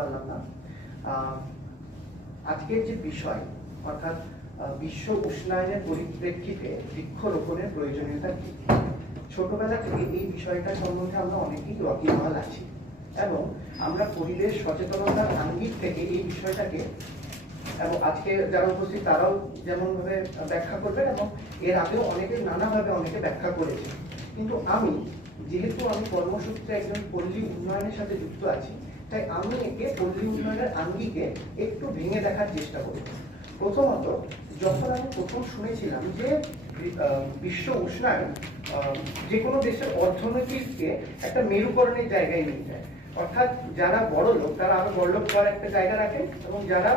পারলাম না। আজকের যে বিষয় অর্থাৎ বিশ্ব উষ্ণায়নের পরিপ্রেক্ষিতে বৃক্ষরোপণের প্রয়োজনীয়তা কি, ছোটবেলা থেকে এই বিষয়টা সম্বন্ধে আমরা অনেকেই ওয়াকিবহাল আছি এবং আমরা পরিবেশ সচেতনতার আঙ্গিক থেকে এই বিষয়টাকে, এবং আজকে যারা উপস্থিত তারাও যেমনভাবে ব্যাখ্যা করবেন এবং এর আগেও অনেকে নানাভাবে অনেকে ব্যাখ্যা করেছে, কিন্তু যেহেতু আমি কর্মসূত্রে একজন পল্লী উন্নয়নের সাথে যুক্ত আছি, তাই আমি একে পল্লী উন্নয়নের আঙ্গিকে একটু ভেঙে দেখার চেষ্টা করব। প্রথমত, যখন আমি প্রথম শুনেছিলাম যে বিশ্ব উষ্ণায়ন যে কোনো দেশের অর্থনীতিকে একটা মেরুকরণের জায়গায় নিয়ে যায়, অর্থাৎ যারা বড় লোক তারা আরো বড় লোক করার একটা জায়গা রাখেন এবং যারা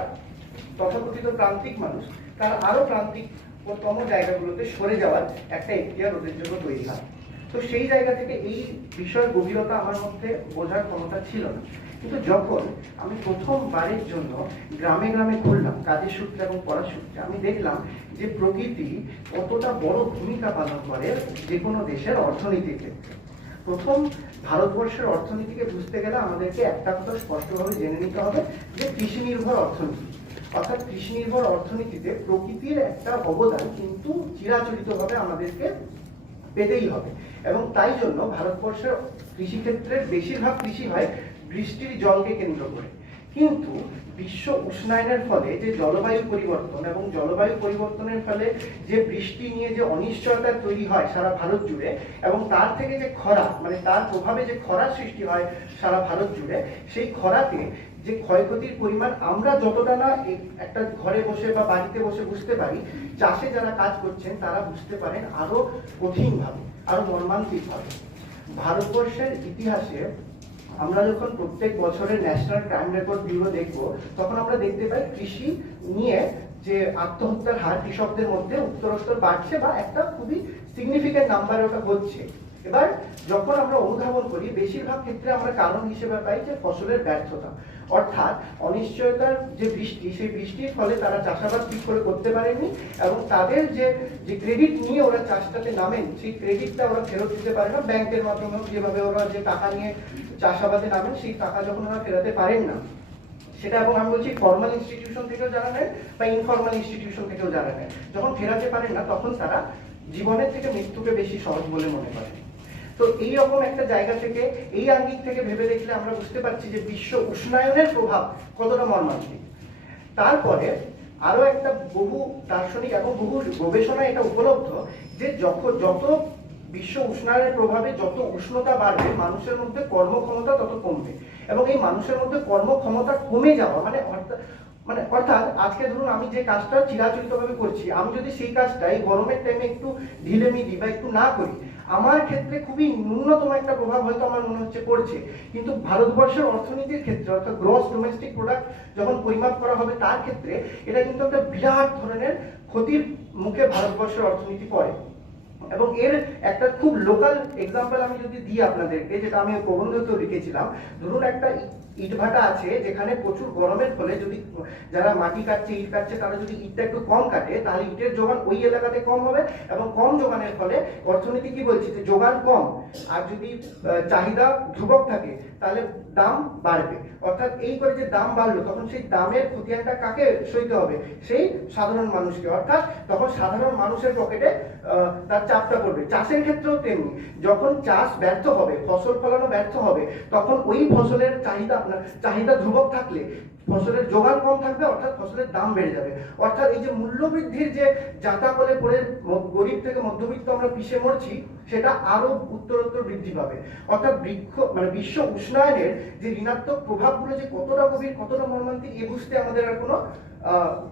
তথাকথিত প্রান্তিক মানুষ তারা আরো প্রান্তিকতম জায়গাগুলোতে সরে যাওয়ার একটা এখতিয়ার ওদের জন্য তৈরি হয়। তো সেই জায়গা থেকে এই বিষয়ের গভীরতা আমার মধ্যে বোঝার ক্ষমতা ছিল না, কিন্তু যখন আমি প্রথমবারের জন্য গ্রামে গ্রামে ঘুরলাম কাজের সূত্রে এবং পড়ার সূত্রে, আমি দেখলাম যে প্রকৃতি কতটা বড় ভূমিকা পালন করে যে কোনো দেশের অর্থনীতির ক্ষেত্রে। প্রথম ভারতবর্ষের অর্থনীতিকে বুঝতে গেলে আমাদেরকে একটা কথা স্পষ্টভাবে জেনে নিতে হবে যে কৃষি নির্ভর অর্থনীতি, অর্থাৎ কৃষি নির্ভর অর্থনীতিতে প্রকৃতির একটা অবদান কিন্তু চিরাচরিতভাবে আমাদেরকে পেতেই হবে। এবং তাই জন্য ভারতবর্ষের কৃষিক্ষেত্রের বেশিরভাগ কৃষি হয় বৃষ্টির জলকে কেন্দ্র করে। কিন্তু বিশ্ব উষ্ণায়নের ফলে যে জলবায়ু পরিবর্তন এবং জলবায়ু পরিবর্তনের ফলে যে বৃষ্টি নিয়ে যে অনিশ্চয়তা তৈরি হয় সারা ভারত জুড়ে, এবং তার থেকে যে খরা, মানে তার প্রভাবে যে খরার সৃষ্টি হয় সারা ভারত জুড়ে, সেই খরাতে যে ক্ষয়ক্ষতির পরিমাণ আমরা যতটা না একটা ঘরে বসে বা বাড়িতে বসে বুঝতে পারি, চাষে যারা কাজ করছেন তারা বুঝতে পারেন আরো কঠিনভাবে, আরো মর্মান্তিকভাবে। ভারতবর্ষের ইতিহাসে আমরা যখন প্রত্যেক বছরের ন্যাশনাল ক্রাইম রেকর্ড ব্যুরো দেখবো, তখন আমরা দেখতে পাই কৃষি নিয়ে যে আত্মহত্যার হার কৃষকদের মধ্যে উত্তরোত্তর বাড়ছে বা একটা খুবই সিগনিফিক্যান্ট নাম্বারে ওটা হচ্ছে। এবার যখন আমরা অনুধাবন করি, বেশিরভাগ ক্ষেত্রে আমরা কারণ হিসেবে পাই যে ফসলের ব্যর্থতা, অর্থাৎ অনিশ্চয়তার যে বৃষ্টি, সেই বৃষ্টির ফলে তারা চাষাবাদ ঠিক করে করতে পারেননি এবং তাদের যে ক্রেডিট নিয়ে ওরা চাষটাতে নামেন, সেই ক্রেডিটটা ওরা ফেরত দিতে পারে না ব্যাংকের মাধ্যমে, যেভাবে ওরা যে টাকা নিয়ে চাষাবাদে নামেন সেই টাকা যখন ওরা ফেরাতে পারেন না সেটা, এবং আমি বলছি ফর্মাল ইনস্টিটিউশন থেকেও যারা নেন বা ইনফর্মাল ইনস্টিটিউশন থেকেও যারা নেন, যখন ফেরাতে পারেন না তখন তারা জীবনের থেকে মৃত্যুকে বেশি সহজ বলে মনে করেন। তো এইরকম একটা জায়গা থেকে, এই আঙ্গিক থেকে ভেবে দেখলে আমরা বুঝতে পারছি যে বিশ্ব উষ্ণায়নের প্রভাব কতটা মর্মান্তিক। তারপরে আরো একটা বহু দার্শনিক এবং বহু গবেষণায় এটা উপলব্ধ যে যত বিশ্ব উষ্ণায়নের প্রভাবে যত উষ্ণতা বাড়বে, মানুষের মধ্যে কর্মক্ষমতা তত কমবে, এবং এই মানুষের মধ্যে কর্মক্ষমতা কমে যাওয়া মানে অর্থাৎ আজকে ধরুন আমি যে কাজটা চিরাচরিতভাবে করছি, আমি যদি সেই কাজটা এই গরমের টাইমে একটু ঢিলেমিঢি বা একটু না করি, আমার ক্ষেত্রে খুবই ন্যূনতম একটা প্রভাব হয়তো আমার মনে হচ্ছে পড়ছে, কিন্তু ভারতবর্ষের অর্থনীতির ক্ষেত্রে অর্থাৎ গ্রস ডোমেস্টিক প্রোডাক্ট যখন পরিমাপ করা হবে তার ক্ষেত্রে এটা কিন্তু একটা বিরাট ধরনের ক্ষতির মুখে ভারতবর্ষের অর্থনীতি পড়ে। এবং এর একটা খুব লোকাল এক্সাম্পল আমি যদি দিই আপনাদেরকে, যেটা আমি প্রবন্ধতেও লিখেছিলাম, ধরুন একটা ইটভাটা আছে যেখানে প্রচুর গরমের ফলে যদি যারা মাটি কাটছে, ইট কাটছে, তারা যদি ইটটা একটু কম কাটে তাহলে ইটের যোগান ওই এলাকাতে কম হবে, এবং কম যোগানের ফলে অর্থনীতি কি বলছে যে যোগান কম, আর যদি চাহিদা ধ্রুবক থাকে তাহলে দাম বাড়বে। অর্থাৎ এই করে যে দাম বাড়লো তখন সেই দামের খতিয়ানটা কাকে সইতে হবে? সেই সাধারণ মানুষকে, অর্থাৎ তখন সাধারণ মানুষের পকেটে তার চাপটা পড়বে। চাষের ক্ষেত্রেও তেমনি, যখন চাষ ব্যর্থ হবে, ফসল ফলানো ব্যর্থ হবে, তখন ওই ফসলের চাহিদা ধ্রুবক থাকলে ফসলের যোগান কম থাকবে, অর্থাৎ ফসলের দাম বেড়ে যাবে। অর্থাৎ এই যে মূল্যবৃদ্ধির যে জাঁতাকলে পড়ে গরিব থেকে মধ্যবিত্ত আমরা পিছিয়ে মরছি, সেটা আরো উত্তরোত্তর বৃদ্ধি পাবে। অর্থাৎ বিশ্ব উষ্ণায়নের যে ঋণাত্মক প্রভাবগুলো যে কতটা গভীর, কতটা মর্মান্তিক, এ বুঝতে আমাদের আর কোনো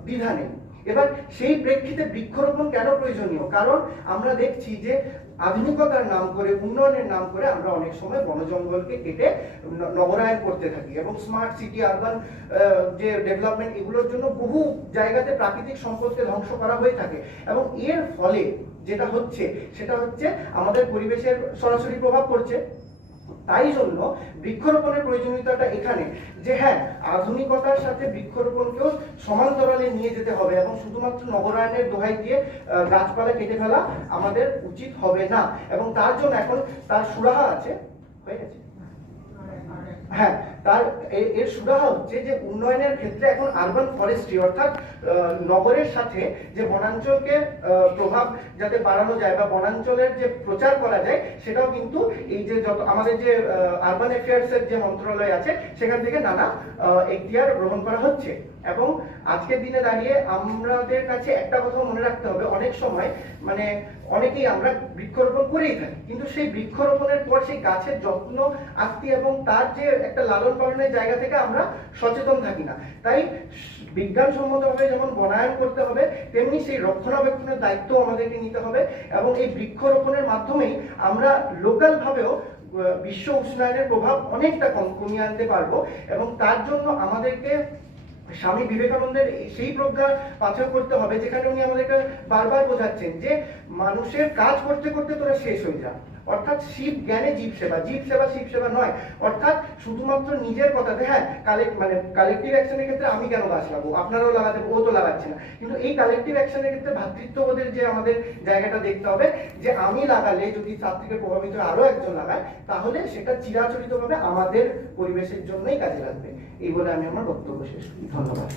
দ্বিধা নেই। এবার সেই প্রেক্ষিতে বৃক্ষরোপণ কেন প্রয়োজনীয়? কারণ আমরা দেখছি যে আধুনিকতার নাম করে, উন্নয়নের নাম করে আমরা অনেক সময় বনজঙ্গলকে কেটে নগরায়ন করতে থাকি, এবং স্মার্ট সিটি, আরবান যে ডেভেলপমেন্ট, এগুলোর জন্য বহু জায়গাতে প্রাকৃতিক সম্পদকে ধ্বংস করা হয়ে থাকে, এবং এর ফলে যেটা হচ্ছে সেটা হচ্ছে আমাদের পরিবেশের সরাসরি প্রভাব পড়ছে। তাই জন্য বৃক্ষরোপণের প্রয়োজনীয়তাটা এখানে, যে হ্যাঁ, আধুনিকতার সাথে বৃক্ষরোপণকেও সমান্তরালে নিয়ে যেতে হবে, এবং শুধুমাত্র নগরায়নের দোহাই দিয়ে গাছপালা কেটে ফেলা আমাদের উচিত হবে না। এবং তার জন্য এখন তার সুরাহা আছে, হয়ে গেছে, হ্যাঁ, তার এর সুরাহা হচ্ছে যে উন্নয়নের ক্ষেত্রে এখন আরবান ফরেস্ট্রি অর্থাৎ নগরের সাথে যে বনাঞ্চলকে প্রভাব যাতে বাড়ানো যায় বা বনাঞ্চলের যে প্রচার করা যায় সেটাও কিন্তু এই যে যত আমাদের যে আরবান অ্যাফেয়ার্সের যে মন্ত্রণালয় আছে সেখান থেকে নানা এখতিয়ার গ্রহণ করা হচ্ছে। এবং আজকের দিনে দাঁড়িয়ে আমাদের কাছে একটা কথা মনে রাখতে হবে, অনেক সময় মানে অনেকেই আমরা বৃক্ষরোপণ করেই থাকি, কিন্তু সেই বৃক্ষরোপণের পর সেই গাছের যত্ন আত্মি এবং তার যে একটা লালন পালনের জায়গা থেকে আমরা সচেতন থাকি না। তাই বিজ্ঞানসম্মতভাবে যেমন বনায়ন করতে হবে, তেমনি সেই রক্ষণাবেক্ষণের দায়িত্ব আমাদেরকে নিতে হবে এবং এই বৃক্ষরোপণের মাধ্যমেই আমরা লোকাল ভাবেও বিশ্ব উষ্ণায়নের প্রভাব অনেকটা কমিয়ে আনতে পারবো। এবং তার জন্য আমাদেরকে স্বামী বিবেকানন্দের সেই প্রজ্ঞার পাথর করতে হবে, যেখানে উনি আমাদেরকে বারবার বোঝাচ্ছেন যে মানুষের কাজ করতে করতে তোরা শেষ হয়ে যা, অর্থাৎ শিব জ্ঞানে জীব সেবা, জীব সেবা শিব সেবা নয়। অর্থাৎ শুধুমাত্র নিজের কথাতে, হ্যাঁ কালেকটিভ অ্যাকশনের ক্ষেত্রে আমি কেন গাছ লাগাবো, আপনারাও লাগাতে, ও তো লাগাচ্ছে না, কিন্তু এই কালেকটিভ অ্যাকশনের ক্ষেত্রে ভ্রাতৃত্ববোধের যে আমাদের জায়গাটা দেখতে হবে, যে আমি লাগালে যদি তার থেকে প্রভাবিত আরো একজন লাগায় তাহলে সেটা চিরাচরিতভাবে আমাদের পরিবেশের জন্যই কাজে লাগবে। এই বলে আমি আমার বক্তব্য শেষ করি। ধন্যবাদ।